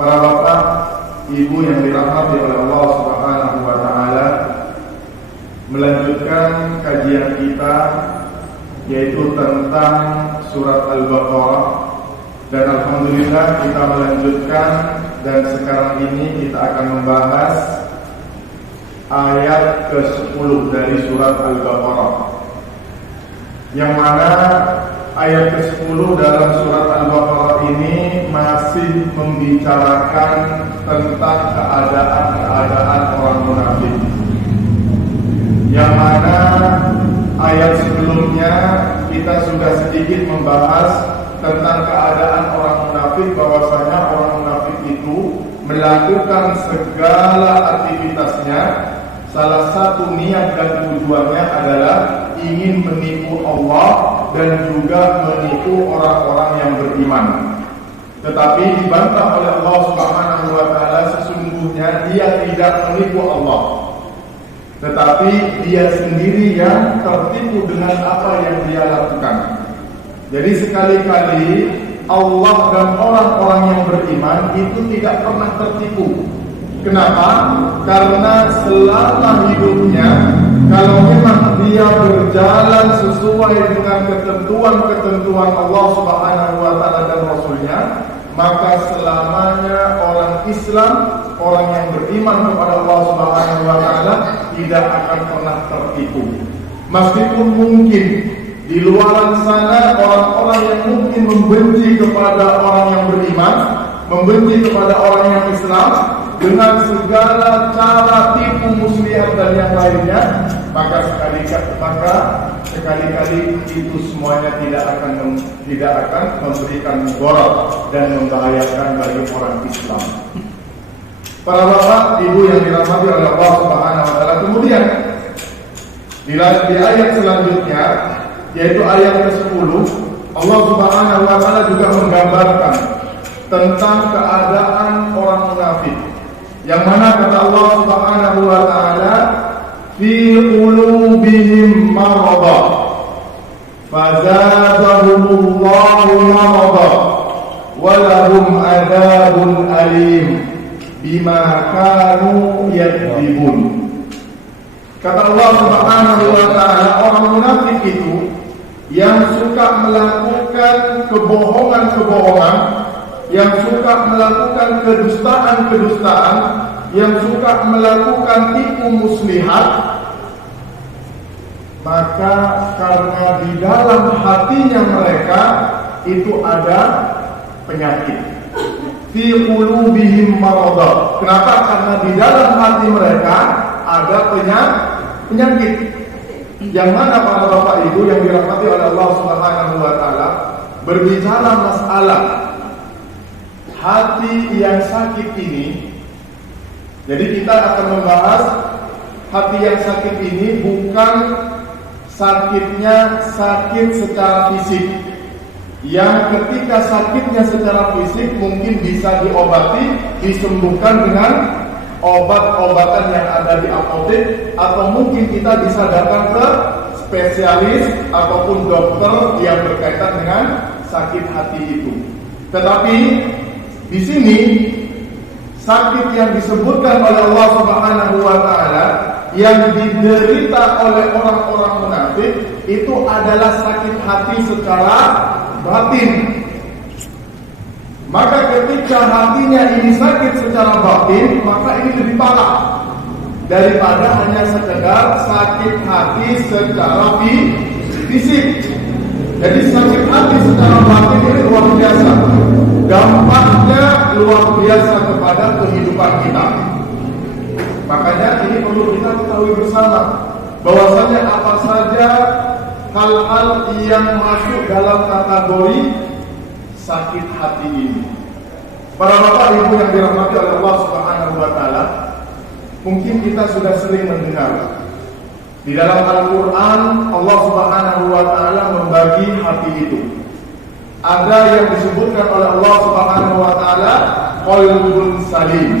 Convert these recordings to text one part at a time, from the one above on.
Para bapak, ibu yang dirahmati oleh Allah Subhanahu wa taala, melanjutkan kajian kita yaitu tentang surat Al-Baqarah, dan alhamdulillah kita melanjutkan, dan sekarang ini kita akan membahas ayat ke-10 dari surat Al-Baqarah, yang mana ayat ke-10 dalam surat Al-Baqarah ini masih membicarakan tentang keadaan orang munafik, yang mana ayat sebelumnya kita sudah sedikit membahas tentang keadaan orang munafik, bahwasanya orang munafik itu melakukan segala aktivitasnya, salah satu niat dan tujuannya adalah ingin menipu Allah dan juga menipu orang-orang yang beriman. Tetapi dibantah oleh Allah Subhanahu wa taala, sesungguhnya dia tidak menipu Allah, tetapi dia sendiri yang tertipu dengan apa yang dia lakukan. Jadi sekali-kali Allah dan orang-orang yang beriman itu tidak pernah tertipu. Kenapa? Karena selama hidupnya, kalau memang dia berjalan sesuai dengan ketentuan-ketentuan Allah Subhanahu wa taala dan Rasulnya, maka selamanya orang Islam, orang yang beriman kepada Allah Subhanahu wa taala tidak akan pernah tertipu. Meskipun mungkin di luar sana orang-orang yang mungkin membenci kepada orang yang beriman, membenci kepada orang yang Islam dengan segala cara tipu muslihat dan yang lainnya, maka sekali-kali itu semuanya tidak akan memberikan mudarat dan membahayakan bagi orang Islam. Para bapak, ibu yang dirahmati oleh Allah Subhanahu wa taala, kemudian di ayat selanjutnya, yaitu ayat ke-10, Allah Subhanahu wa taala juga menggambarkan tentang keadaan orang munafik, yang mana kata Allah Subhanahu wa taala, fi qulubihim marada fazadahumullahu marada wa lahum adzabun alim bima kanu yakdzibun. Kata Allah Subhanahu wa taala, orang munafik itu yang suka melakukan kebohongan-kebohongan, yang suka melakukan kedustaan-kedustaan, yang suka melakukan tipu muslihat, maka karena di dalam hatinya mereka itu ada penyakit. Fi qulubihim marad. Kenapa? Karena di dalam hati mereka ada penyakit. Yang mana para bapak ibu yang dirahmati oleh Allah Subhanahu wa taala, berbicara masalah hati yang sakit ini. Jadi kita akan membahas hati yang sakit ini bukan sakitnya sakit secara fisik, yang ketika sakitnya secara fisik mungkin bisa diobati, disembuhkan dengan obat-obatan yang ada di apotek, atau mungkin kita bisa datang ke spesialis ataupun dokter yang berkaitan dengan sakit hati itu. Tetapi di sini sakit yang disebutkan oleh Allah Subhanahu wa taala yang diderita oleh orang-orang munafik itu adalah sakit hati secara batin. Maka ketika hatinya ini sakit secara batin, maka ini lebih parah daripada hanya sekedar sakit hati secara fisik. Jadi sakit hati secara batin ini luar biasa, dampaknya luar biasa kepada kehidupan kita. Makanya ini perlu kita ketahui bersama, bahwasanya apa saja hal-hal yang masuk dalam kategori sakit hati ini. Para bapak ibu yang dirahmati oleh Allah Subhanahu wa taala, mungkin kita sudah sering mendengar di dalam Al-Qur'an Allah Subhanahu wa taala membagi hati itu. Ada yang disebutkan oleh Allah Subhanahu wa taala qalbun salim,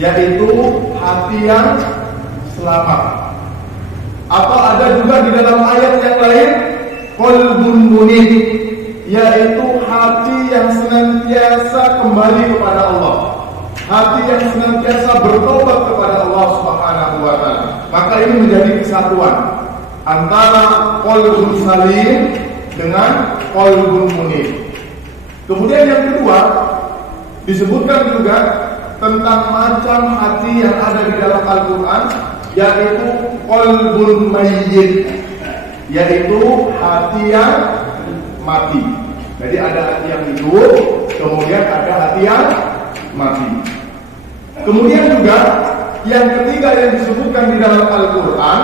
yaitu hati yang selamat. Atau ada juga di dalam ayat yang lain qalbun munib, yaitu hati yang senantiasa kembali kepada Allah, hati yang senantiasa bertobat kepada Allah Subhanahu wa taala. Maka ini menjadi kesatuan antara qalbun salim dengan qalbun munib. Kemudian yang kedua disebutkan juga tentang macam hati yang ada di dalam Al-Quran, yaitu qalbun mayyit, yaitu hati yang mati. Jadi ada hati yang hidup, kemudian ada hati yang mati. Kemudian juga yang ketiga yang disebutkan di dalam Al-Quran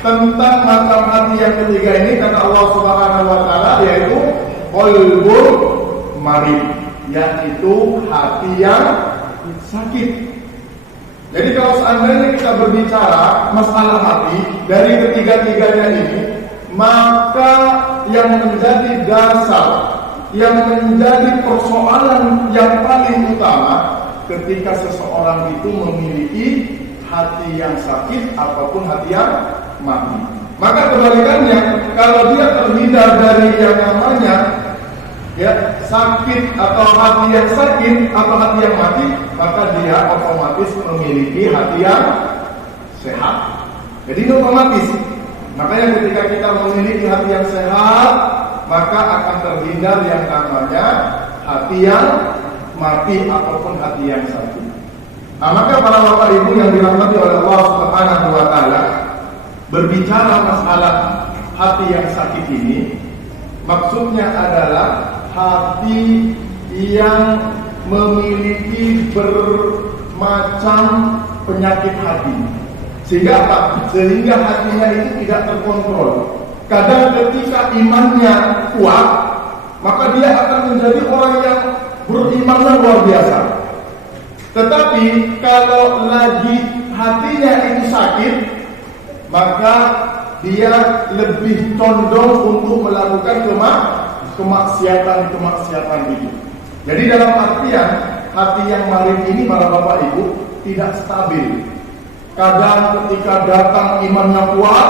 tentang macam hati yang ketiga ini, kata Allah Subhanahu wa taala, yaitu qalbun marid, yaitu hati yang sakit. Jadi kalau seandainya kita berbicara masalah hati dari ketiga-tiganya ini, maka yang menjadi dasar, yang menjadi persoalan yang paling utama ketika seseorang itu memiliki hati yang sakit ataupun hati yang mati. Maka kebalikannya, kalau dia terhindar dari yang namanya sakit atau hati yang sakit atau hati yang mati, maka dia otomatis memiliki hati yang sehat. Jadi itu otomatis. Makanya ketika kita memiliki hati yang sehat, maka akan terhindar yang namanya hati yang mati ataupun hati yang sakit. Nah, maka para bapak ibu yang dirahmati oleh Allah Subhanahu wa taala, berbicara masalah hati yang sakit ini, maksudnya adalah hati yang memiliki bermacam penyakit hati. Sehingga apa? Sehingga hatinya itu tidak terkontrol. Kadang ketika imannya kuat, maka dia akan menjadi orang yang berimannya luar biasa. Tetapi kalau lagi hatinya itu sakit, maka dia lebih condong untuk melakukan kemaksiatan itu. Jadi dalam artian hati yang marid ini, para bapak ibu, tidak stabil. Kadang ketika datang imannya kuat,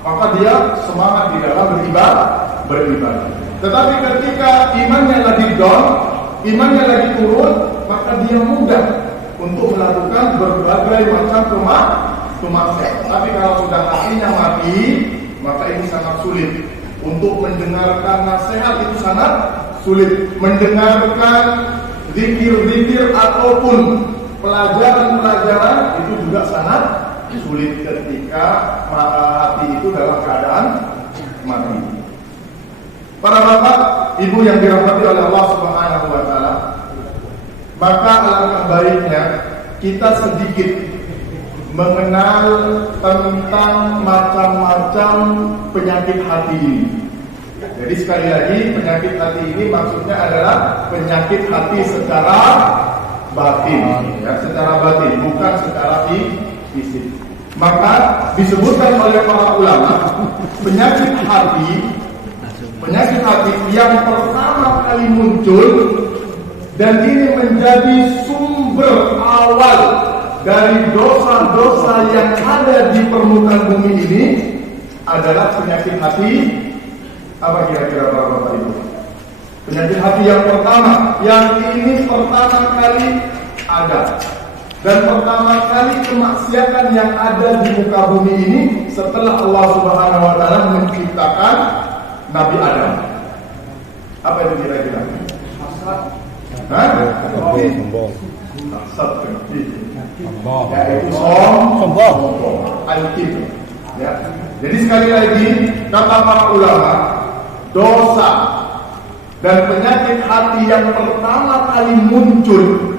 maka dia semangat di dalam beribadah. Tetapi ketika imannya lagi down, imannya lagi turun, maka dia mudah untuk melakukan berbagai macam kemaksiatan. Tapi kalau sudah hatinya mati, maka ini sangat sulit. Untuk mendengarkan nasihat itu sangat sulit. Mendengarkan zikir-zikir ataupun pelajaran-pelajaran itu juga sangat sulit ketika hati itu dalam keadaan mati. Para bapak, ibu yang dirahmati oleh Allah Subhanahu wa taala, maka alangkah baiknya kita sedikit mengenal tentang macam-macam penyakit hati ini. Jadi sekali lagi, penyakit hati ini maksudnya adalah penyakit hati secara batin, secara batin, bukan secara fisik. Maka disebutkan oleh para ulama, penyakit hati yang pertama kali muncul dan ini menjadi sumber awal dari dosa-dosa yang ada di permukaan bumi ini adalah penyakit hati. Apa kira-kira para bapak ibu? Penyakit hati yang pertama, yang ini pertama kali ada, dan pertama kali kemaksiatan yang ada di muka bumi ini setelah Allah Subhanahu wa taala menciptakan Nabi Adam. Apa itu kira-kira? Hasad. Sombong. Hasad. Sombong. Yaitu sombong. Al-kibr. Ya. Jadi sekali lagi kata para ulama, dosa dan penyakit hati yang pertama kali muncul,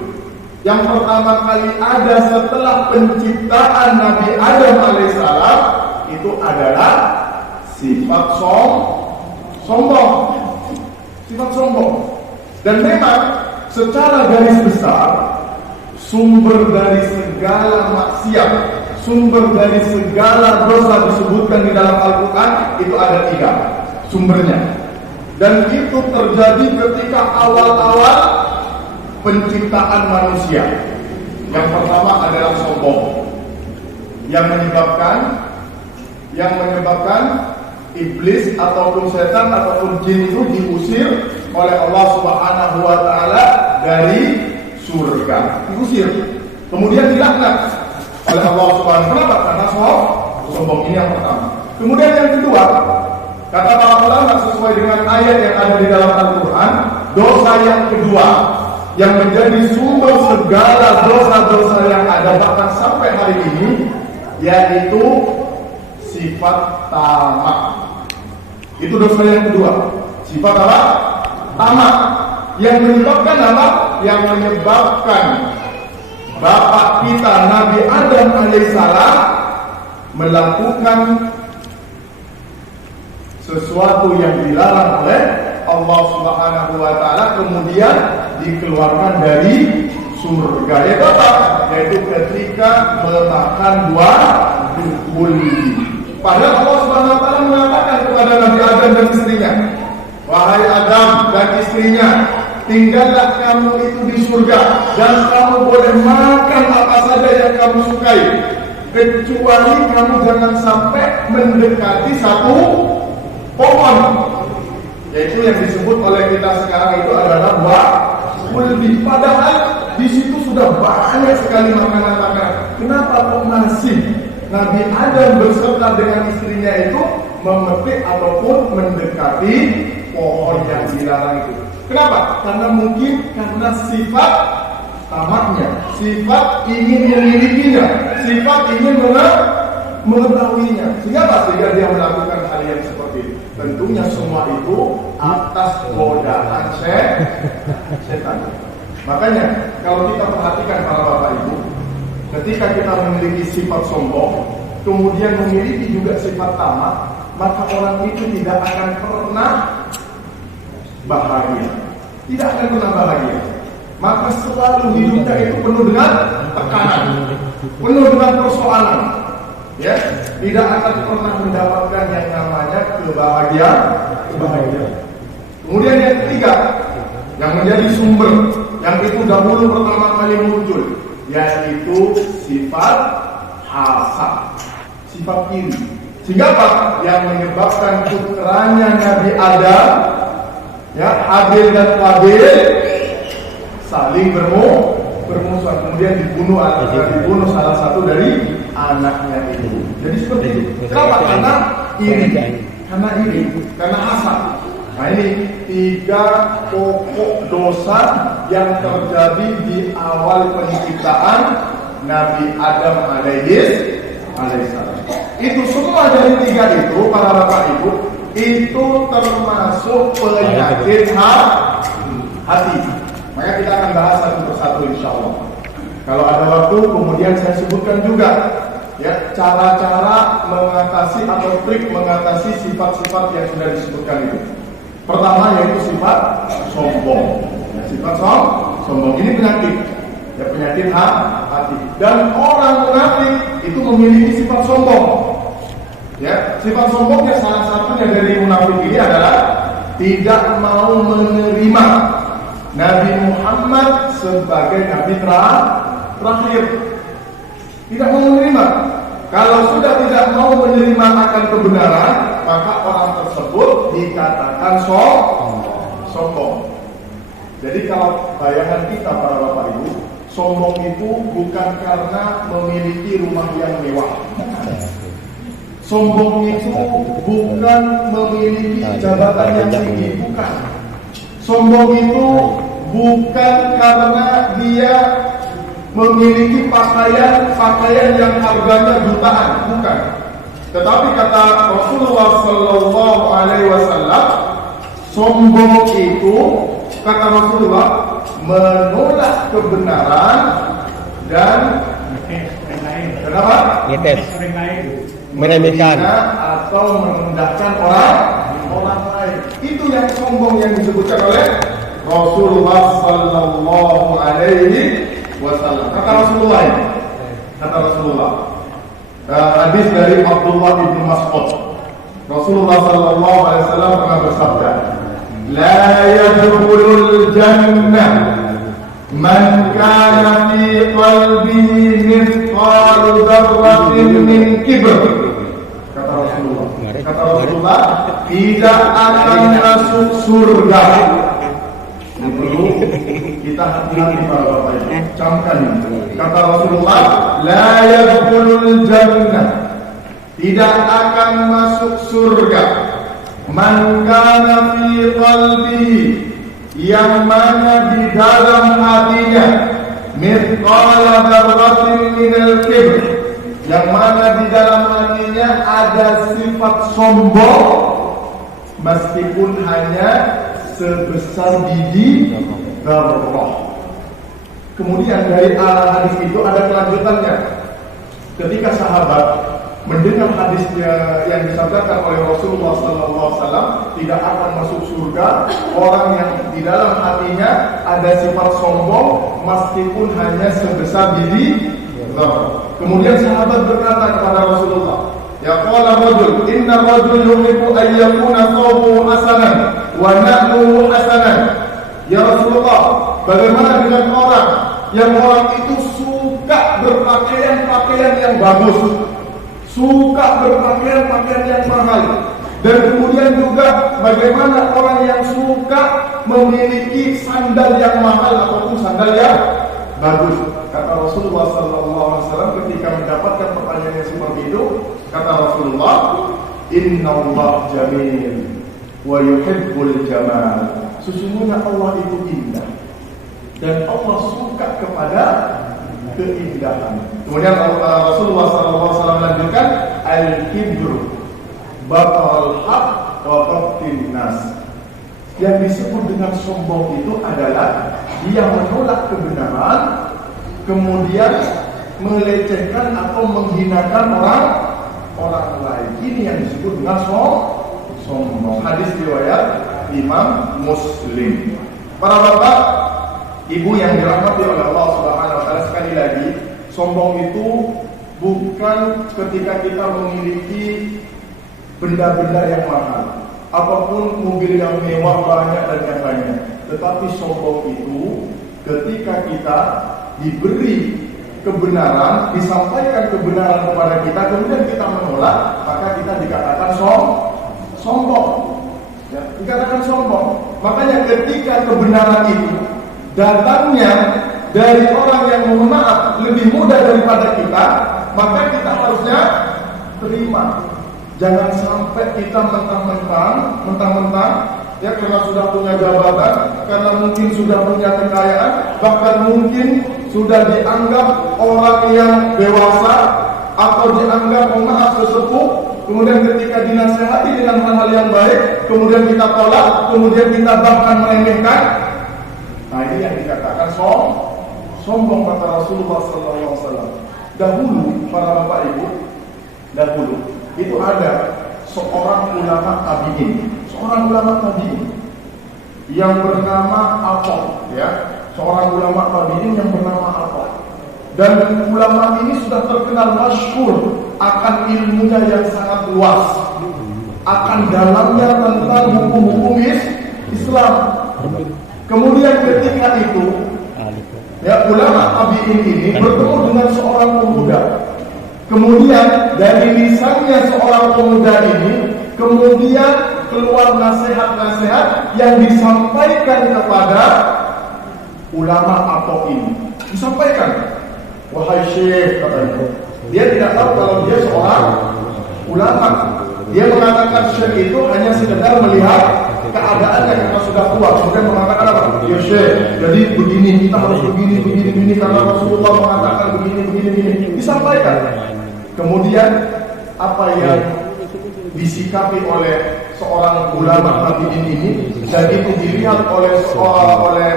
yang pertama kali ada setelah penciptaan Nabi Adam alaihissalam, itu adalah sifat sombong. Sifat sombong. Dan memang secara garis besar sumber dari segala maksiat, sumber dari segala dosa disebutkan di dalam Al-Quran itu ada 3 sumbernya. Dan itu terjadi ketika awal-awal penciptaan manusia. Yang pertama adalah sombong, yang menyebabkan iblis ataupun setan ataupun jin itu diusir oleh Allah Subhanahu wa taala dari surga. Diusir. Kemudian dilaknat oleh Allah Subhanahu wa taala. Kenapa? Karena sombong. Ini yang pertama. Kemudian yang kedua, kata para ulama sesuai dengan ayat yang ada di dalam Al-Quran, dosa yang kedua yang menjadi sumber segala dosa-dosa yang ada bahkan sampai hari ini, yaitu sifat tamak. Itu dosa yang kedua. Sifat apa? Tamak. Yang menyebabkan apa? Yang menyebabkan bapak kita Nabi Adam alaihissalam melakukan sesuatu yang dilarang oleh Allah Subhanahu wa taala, kemudian dikeluarkan dari surga. Yaitu apa? Yaitu ketika memakan buah khuldi. Padahal Allah Subhanahu wa taala mengatakan kepada Nabi Adam dan istrinya, wahai Adam dan istrinya, tinggallah kamu itu di surga dan kamu boleh makan apa saja yang kamu sukai, kecuali kamu jangan sampai mendekati satu pohon, yaitu yang disebut oleh kita sekarang itu adalah buah khuldi. Padahal di situ sudah banyak sekali makanan-makanan. Kenapa kok masih Nabi Adam berserta dengan istrinya itu memetik ataupun mendekati pohon yang dilarang itu? Kenapa? Karena mungkin karena sifat tamaknya, sifat ingin memilikinya, sifat ingin mengetahuinya. Sehingga apa? Sehingga dia melakukan hal yang seperti itu. Tentunya semua itu atas godaan setan. Makanya kalau kita perhatikan para bapak ibu, ketika kita memiliki sifat sombong, kemudian memiliki juga sifat tamak, maka orang itu tidak akan pernah bahagia. Tidak akan pernah bahagia. Maka selalu hidupnya itu penuh dengan tekanan, penuh dengan persoalan. Ya, tidak akan pernah mendapatkan yang namanya kebahagiaan. Kemudian yang ketiga, yang menjadi sumber, yang itu dahulu pertama kali muncul, yaitu sifat hasad, sifat iri. Sehingga apa? Yang menyebabkan putranya Nabi Adam, ya, Habil dan Qabil, saling bermusuhan, kemudian dibunuh salah satu dari anaknya itu. Jadi seperti itu. Kenapa? Karena iri, karena hasad. Nah, ini tiga pokok dosa yang terjadi di awal penciptaan Nabi Adam alaihissalam. Itu semua dari tiga itu, para bapak ibu, itu termasuk penyakit hati. Maka kita akan bahas satu persatu insya Allah. Kalau ada waktu, kemudian saya sebutkan juga ya cara-cara mengatasi atau trik mengatasi sifat-sifat yang sudah disebutkan itu. Pertama yaitu sifat sombong. Ya, sifat sombong ini penyakit, ya penyakit hati. Dan orang munafik itu memiliki sifat sombong. Ya, sifat sombongnya salah satunya dari munafik ini adalah tidak mau menerima Nabi Muhammad sebagai Nabi terakhir. Tidak mau menerima. Kalau sudah tidak mau menerima akan kebenaran, maka orang tersebut dikatakan sombong. Jadi kalau bayangan kita para bapak ibu, sombong itu bukan karena memiliki rumah yang mewah. Sombong itu bukan memiliki jabatan yang tinggi, bukan. Sombong itu bukan karena dia memiliki pakaian yang harganya jutaan, bukan. Tetapi kata Rasulullah Sallallahu Alaihi Wasallam, sombong itu kata Rasulullah menolak kebenaran dan kenapa? Meremehkan atau merendahkan orang lain. Itu yang sombong yang disebutkan oleh Rasulullah Sallallahu Alaihi Wasallam. Kata Rasulullah, hadis dari Abdullah bin Mas'ud. Rasulullah Sallallahu Alaihi Wasallam pernah bersabda, "La yadkhulul jannah man kana fi qalbihi mithqalu dzarratin min kibr." Kata Rasulullah, tidak akan masuk surga itu kita hati-hati para bapak ibu. Camkan kata Rasulullah, la yadkhulul jannah, tidak akan masuk surga man kana fi qalbihi, yang mana di dalam hatinya mithqala dzarratin minal kibr, yang mana di dalam hatinya ada sifat sombong meskipun hanya sebesar biji zarrah. Kemudian dari hadis itu ada kelanjutannya. Ketika sahabat mendengar hadisnya yang disabdakan oleh Rasulullah SAW, tidak akan masuk surga orang yang di dalam hatinya ada sifat sombong meskipun hanya sebesar biji zarrah. Kemudian sahabat berkata kepada Rasulullah, ya qala rajul, inna rajul yuhibbu an yakuna thawbuhu hasanan wa na'luhu hasanan. Ya Rasulullah, bagaimana dengan orang yang orang itu suka berpakaian-pakaian yang bagus, suka berpakaian-pakaian yang mahal, dan kemudian juga bagaimana orang yang suka memiliki sandal yang mahal ataupun sandal yang bagus. Kata Rasulullah SAW ketika mendapatkan pertanyaan yang seperti itu, kata Rasulullah, Inna Allah jamil wa yuhibbul jamal. Sesungguhnya Allah itu indah dan Allah suka kepada keindahan. Kemudian Rasulullah SAW lanjutkan, al-kibru batal haq wa qattin nas. Yang disebut dengan sombong itu adalah dia menolak kebenaran, kemudian melecehkan atau menghinakan orang lain. Ini yang disebut dengan sombong. Hadis riwayat Imam Muslim. Para bapak, ibu yang dirahmati oleh Allah Subhanahu wa taala, sekali lagi, sombong itu bukan ketika kita memiliki benda-benda yang mahal ataupun mobil yang mewah banyak dan yang lainnya. Tetapi sombong itu ketika kita diberi kebenaran, disampaikan kebenaran kepada kita, kemudian kita menolak, maka kita dikatakan sombong. Ya, dikatakan sombong. Makanya ketika kebenaran itu datangnya dari orang yang mohon maaf lebih mudah daripada kita, maka kita harusnya terima. Jangan sampai kita mentang-mentang ya, karena sudah punya jabatan, karena mungkin sudah punya kekayaan, bahkan mungkin sudah dianggap orang yang dewasa atau dianggap maaf sesepuh, kemudian ketika dinasihati dengan hal-hal yang baik, kemudian kita tolak, kemudian kita bahkan meremehkan. Nah, ini yang dikatakan sombong kata Rasulullah SAW. Dahulu para bapak ibu, dahulu itu ada seorang ulama tabi'in, yang bernama Atta, ya, seorang ulama tabi'in yang bernama Atta. Dan ulama ini sudah terkenal masyhur akan ilmunya yang sangat luas, akan dalamnya tentang hukum-hukum Islam. Kemudian ketika itu, ya, ulama tabi'in ini bertemu dengan seorang pemuda. Kemudian dari lisannya seorang pemuda ini kemudian keluar nasihat-nasihat yang disampaikan kepada ulama Atta ini. Disampaikan, wahai syekh, katanya. Dia tidak tahu kalau dia seorang ulama. Dia mengatakan syekh itu hanya sekedar melihat keadaan yang kita sudah tua. Kemudian mengatakan apa? Ya syekh, jadi begini, kita harus begini, karena Rasulullah mengatakan begini. Disampaikan. Kemudian apa yang disikapi oleh seorang ulama tabi'in ini, dan itu dilihat oleh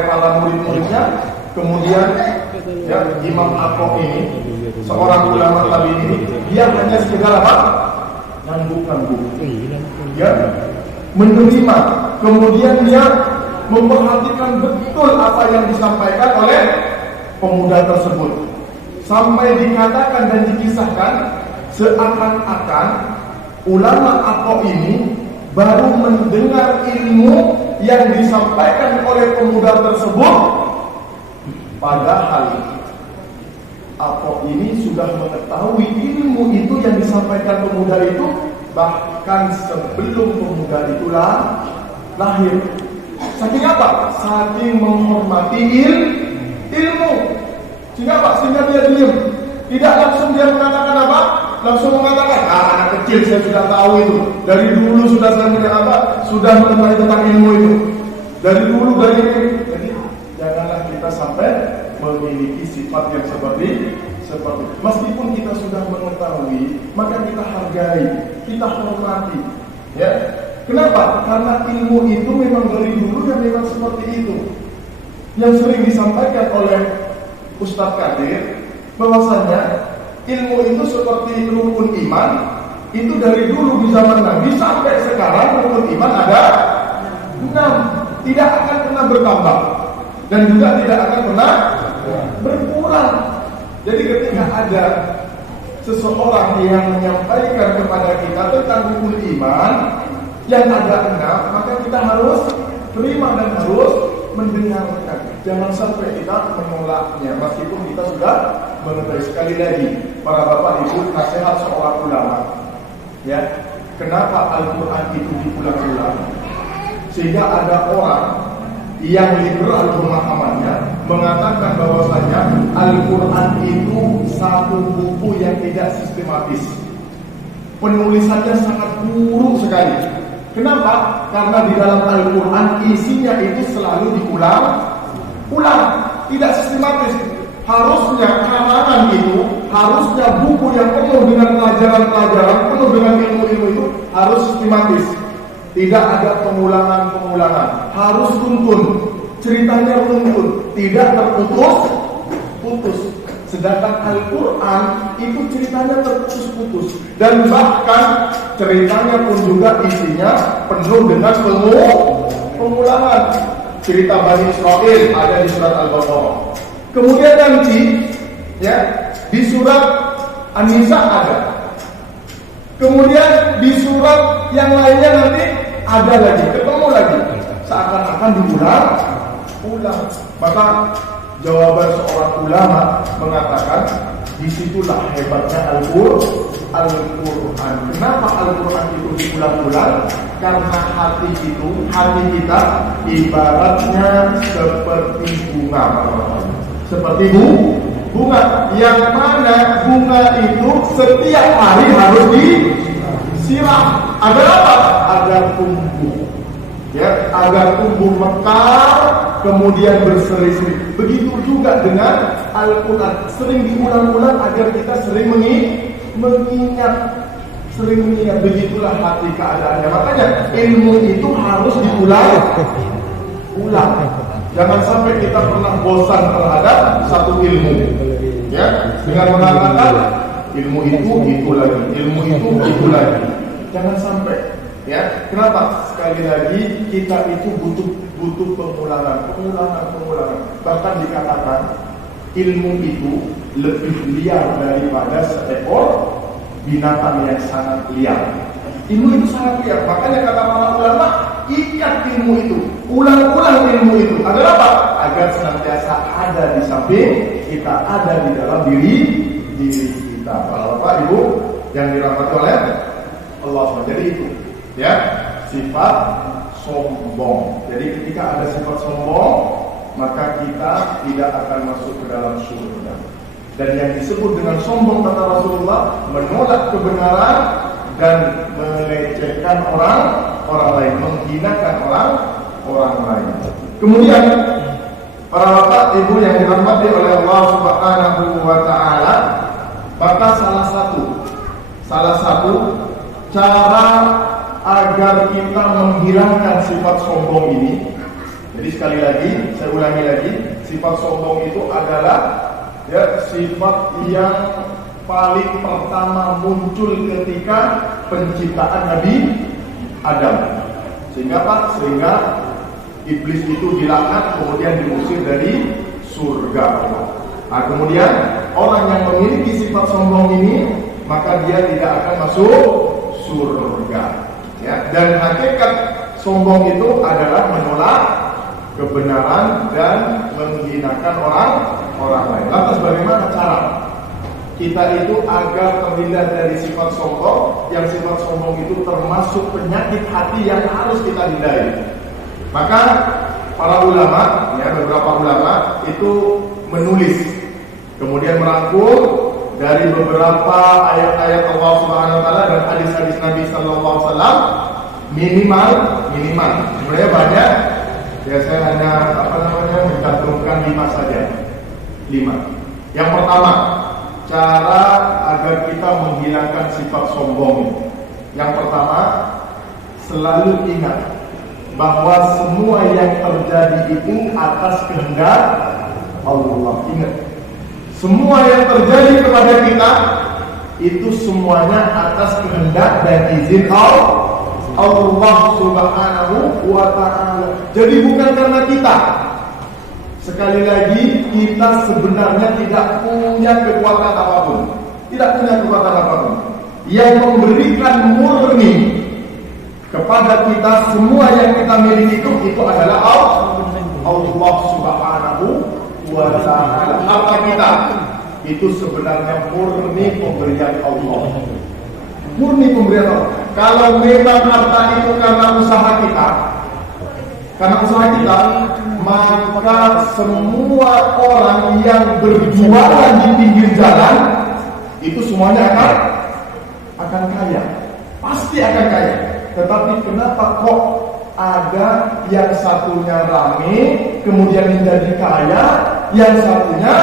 para murid-muridnya. Kemudian ya, Imam Atta ini, seorang ulama tabi'in ini, dia hanya sekedar apa? Ngangguk-ngangguk, ya, menerima. Kemudian dia memperhatikan betul apa yang disampaikan oleh pemuda tersebut, sampai dikatakan dan dikisahkan seakan-akan ulama Atta ini baru mendengar ilmu yang disampaikan oleh pemuda tersebut, padahal Atta ini sudah mengetahui ilmu itu yang disampaikan pemuda itu bahkan sebelum pemuda itu lahir. Saking apa? Saking menghormati ilmu. Sehingga apa? Sehingga dia diam. Tidak langsung dia mengatakan apa? Langsung mengatakan, anak kecil saya sudah tahu itu. Dari dulu sudah saya sudah mengetahui tentang ilmu itu. Dari dulu, dari ini. Jadi janganlah kita sampai memiliki sifat yang seperti meskipun kita sudah mengetahui, maka kita hargai, kita hormati. Ya. Kenapa? Karena ilmu itu memang dari dulu yang memang seperti itu. Yang sering disampaikan oleh Ustadz Kadir bahwasanya ilmu itu seperti rukun iman, itu dari dulu di zaman Nabi sampai sekarang rukun iman ada 6, tidak akan pernah bertambah dan juga tidak akan pernah berkurang. Jadi ketika ada seseorang yang menyampaikan kepada kita tentang rukun iman yang ada 6, maka kita harus terima dan harus mendengarkan. Jangan sampai kita menolaknya meskipun kita sudah mengetahui. Sekali lagi, para bapak ibu, nasihat seorang ulama, ya, kenapa Al-Quran itu diulang-ulang? Sehingga ada orang yang liberal pemahamannya mengatakan bahwasanya Al-Quran itu satu buku yang tidak sistematis, penulisannya sangat buruk sekali. Kenapa? Karena di dalam Al-Quran isinya itu selalu diulang-ulang, tidak sistematis. Harusnya karangan itu, harusnya buku yang penuh dengan pelajaran-pelajaran, penuh dengan ilmu-ilmu itu harus sistematis. Tidak ada pengulangan-pengulangan, harus runtun, ceritanya runtun, tidak terputus-putus. Sedangkan Al-Quran itu ceritanya terputus-putus, dan bahkan ceritanya pun juga isinya penuh dengan pengulangan. Cerita Bani Israel ada di surat Al-Baqarah. Kemudian nanti ya di surat An-Nisa ada. Kemudian di surat yang lainnya nanti ada lagi, ketemu lagi. Seakan-akan diulang-ulang. Maka jawaban seorang ulama mengatakan, disitulah hebatnya Al-Quran. Kenapa Al-Quran itu diulang-ulang? Karena hati kita ibaratnya seperti bunga. Seperti bunga, yang mana bunga itu setiap hari harus disiram. Agar apa? Agar tumbuh. Ya, agar tumbuh mekar, kemudian berseri-seri. Begitu juga dengan Al-Quran, sering diulang-ulang agar kita sering mengingat. Begitulah hati keadaannya. Makanya ilmu itu harus diulang-ulang. Jangan sampai kita pernah bosan terhadap satu ilmu, ya, dengan mengatakan ilmu itu lagi, ilmu itu lagi. Jangan sampai. Ya, kenapa? Sekali lagi kita itu butuh pengulangan. Bahkan dikatakan ilmu itu lebih liar daripada seekor binatang yang sangat liar. Ilmu itu sangat liar. Makanya kata para ulama, ikat ilmu itu, ulang-ulang ilmu itu. Agar apa? Agar senantiasa ada di samping kita, ada di dalam diri kita. Para bapak ibu yang dirahmati oleh Allah SWT. Jadi itu, ya, sifat sombong. Jadi ketika ada sifat sombong, maka kita tidak akan masuk ke dalam surga. Dan yang disebut dengan sombong kata Rasulullah, menolak kebenaran dan melecehkan orang lain, menghinakan orang lain. Kemudian para bapak ibu yang dirahmati oleh Allah Subhanahu wa taala, maka salah satu cara agar kita menghilangkan sifat sombong ini. Jadi sekali lagi, saya ulangi lagi, sifat sombong itu adalah ya sifat yang paling pertama muncul ketika penciptaan Nabi Adam. Sehingga apa? Sehingga iblis itu dilaknat, kemudian diusir dari surga. Nah, kemudian orang yang memiliki sifat sombong ini, maka dia tidak akan masuk surga. Ya, dan hakikat sombong itu adalah menolak kebenaran dan menghinakan orang lain. Lantas bagaimana cara kita itu agar terhindar dari sifat sombong? Yang sifat sombong itu termasuk penyakit hati yang harus kita hindari. Maka para ulama, ya beberapa ulama itu menulis, kemudian merangkum dari beberapa ayat-ayat Allah Subhanahu wa taala dan hadis-hadis Nabi sallallahu alaihi wasallam minimal. Sebenarnya banyak. Ya saya hanya mencantumkan 5 saja. 5. Yang pertama, cara agar kita menghilangkan sifat sombong. Yang pertama, selalu ingat bahwa semua yang terjadi itu atas kehendak Allah. Ingat, semua yang terjadi kepada kita itu semuanya atas kehendak dan izin Allah Subhanahu wa ta'ala. Jadi bukan karena kita. Sekali lagi, kita sebenarnya tidak punya kekuatan apapun. Yang memberikan murni kepada kita semua yang kita miliki itu adalah Allah Subhanahu wa ta'ala. Harta kita itu sebenarnya murni pemberian Allah. Kalau memang harta itu karena usaha kita, maka semua orang yang berjualan di pinggir jalan itu semuanya akan kaya, pasti akan kaya. Tetapi kenapa kok ada yang satunya rame kemudian menjadi kaya, yang satunya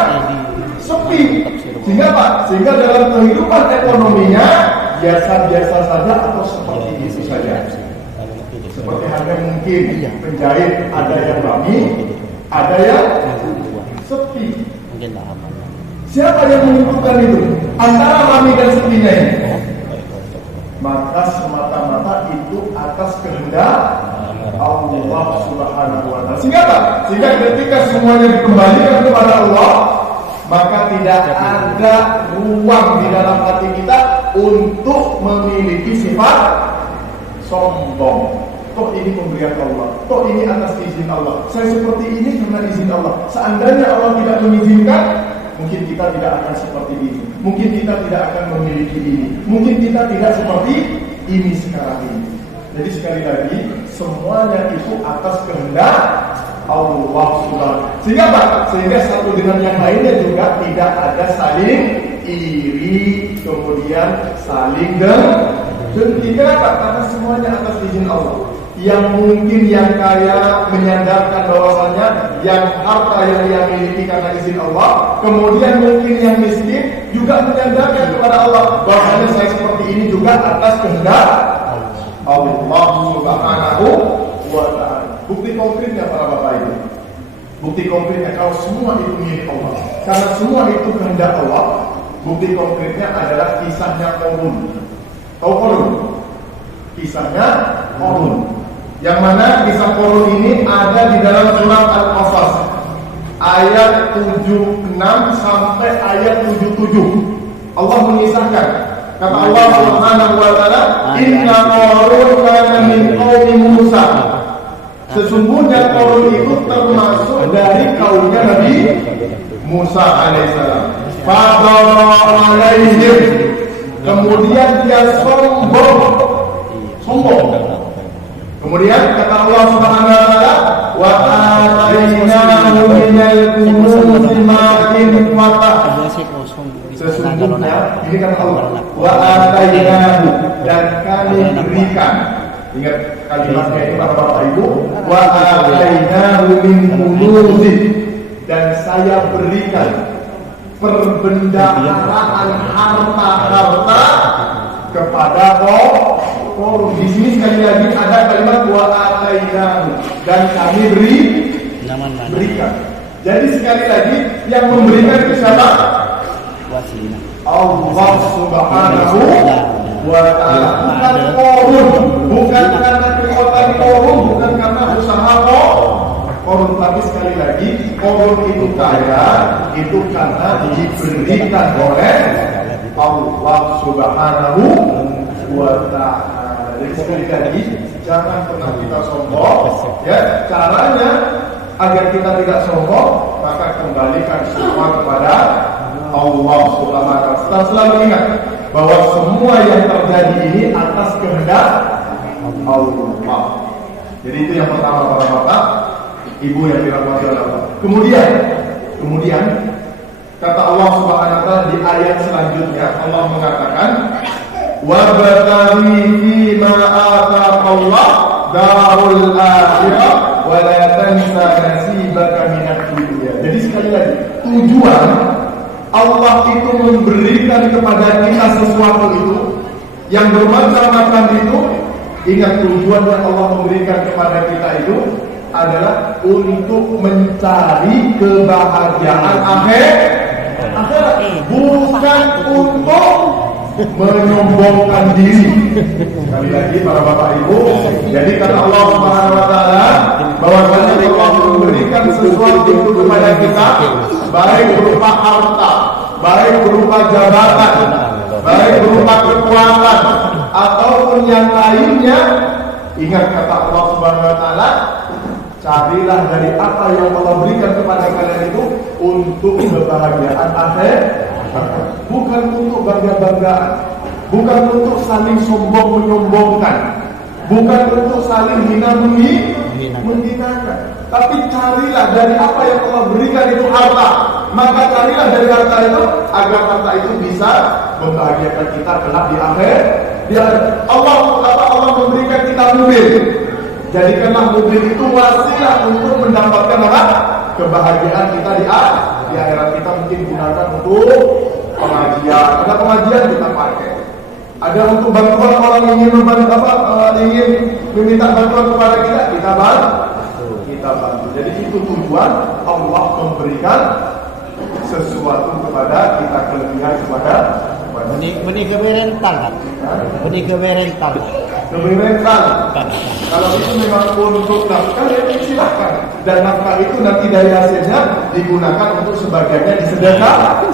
sepi? Sehingga dalam kehidupan ekonominya biasa-biasa saja atau seperti itu saja. Seperti halnya mungkin penjahit, ada yang rame, ada yang sepi. Siapa yang menentukan itu antara rame dan sepinya ini? Maka semata-mata itu atas kehendak Allah Subhanahu wa ta'ala. Sehingga ketika semuanya dikembalikan kepada Allah, maka tidak ada ruang di dalam hati kita untuk memiliki sifat sombong. Toh ini pemberian Allah, toh ini atas izin Allah. Saya seperti ini karena izin Allah. Seandainya Allah tidak mengizinkan, mungkin kita tidak akan seperti ini. Mungkin kita tidak akan memiliki ini. Mungkin kita tidak seperti ini sekarang ini. Jadi sekali lagi, semuanya itu atas kehendak Allah Subhanahu. Sehingga satu dengan yang lainnya juga tidak ada saling iri, kemudian saling dengki. Kenapa? Karena semuanya atas izin Allah. Yang mungkin yang kaya menyandarkan bahwasannya yang harta yang dia miliki karena izin Allah, kemudian mungkin yang miskin juga menyandarkan kepada Allah bahwasanya saya seperti ini juga atas kehendak Allah Subhanahu wa ta'ala. Bukti konkretnya para bapak ibu, bukti konkretnya kalau semua itu milik Allah, karena semua itu kehendak Allah. Bukti konkretnya adalah kisahnya Qarun. Tahu Qarun? Kisahnya Qarun. Yang mana kisah Qarun ini ada di dalam surat Al-Qasas ayat 76 sampai ayat 77. Allah mengisahkan, kata Allah Subhanahu wa ta'ala, inna Qarun kana min qaumi Musa. Sesungguhnya Qarun itu termasuk dari kaumnya Nabi Musa alaihissalam. Fadara alaihim, kemudian dia sombong. Kemudian kata Allah Subhanahu wa ta'ala, wa atainahu minal kunuzi ma in wata. Sesungguhnya ini kata Allah, wa atainahu, dan kami berikan. Ingat kalimatnya itu Bapak Ibu, wa atainahu min kunuzi, dan saya berikan perbendaharaan harta kepada Qarun. Di sini sekali lagi ada kalimat wa atainahu, dan kami berikan. Jadi sekali lagi yang memberikan itu siapa? Allah Subhanahu wa ta'ala. Bukan Qarun, bukan karena kekuatan Qarun, bukan karena usaha Qarun, tapi sekali lagi Qarun itu kaya itu karena diberikan oleh Allah Subhanahu wa ta'ala. Jadi sekali lagi jangan pernah kita sombong, ya. Caranya agar kita tidak sombong, maka kembalikan semua kepada Allah Subhanahu wa ta'ala. Kita selalu ingat bahwa semua yang terjadi ini atas kehendak Allah. Jadi itu yang pertama para bapak. Ibu yang dirahmati Allah. Kemudian kata Allah Subhanahu wa taala di ayat selanjutnya, Allah mengatakan wabtaghi fima ataqallah darul akhirah wa la tansa nasibaka minad dunya. Jadi sekali lagi, tujuan Allah itu memberikan kepada kita sesuatu itu yang bermacam-macam itu. Ingat, tujuan yang Allah memberikan kepada kita itu adalah untuk mencari kebahagiaan akhirat, bukan untuk menyombongkan diri. Sekali lagi para bapak ibu, jadi kata Allah Subhanahu wa taala bahwa Allah memberikan sesuatu itu kepada kita, baik berupa harta, baik berupa jabatan, baik berupa kekuatan ataupun yang lainnya. Ingat kata Allah Subhanahu wa taala, carilah dari apa yang Allah berikan kepada kalian itu untuk kebahagiaan akhir, bukan untuk bangga-banggaan, bukan untuk saling sombong menyombongkan, bukan untuk saling menghinakan, tapi carilah dari apa yang Allah berikan itu harta. Maka carilah dari harta itu agar harta itu bisa membahagiakan kita kelak di akhir. Allah memberikan kita mobil. Jadikanlah mobil itu wasilah untuk mendapatkan apa? Kebahagiaan kita di akhirat. Kita mungkin gunakan untuk pengajian. Ada pengajian kita pakai. Ada untuk bantuan orang yang ingin ingin meminta bantuan kepada kita bantu. Jadi itu tujuan Allah memberikan sesuatu kepada kita, kelebihan kepada Beni keberental. Kalau itu memang untuk nafkah, ya silahkan. Dan nafkah itu nanti dari hasilnya digunakan untuk sebagiannya disedekahkan.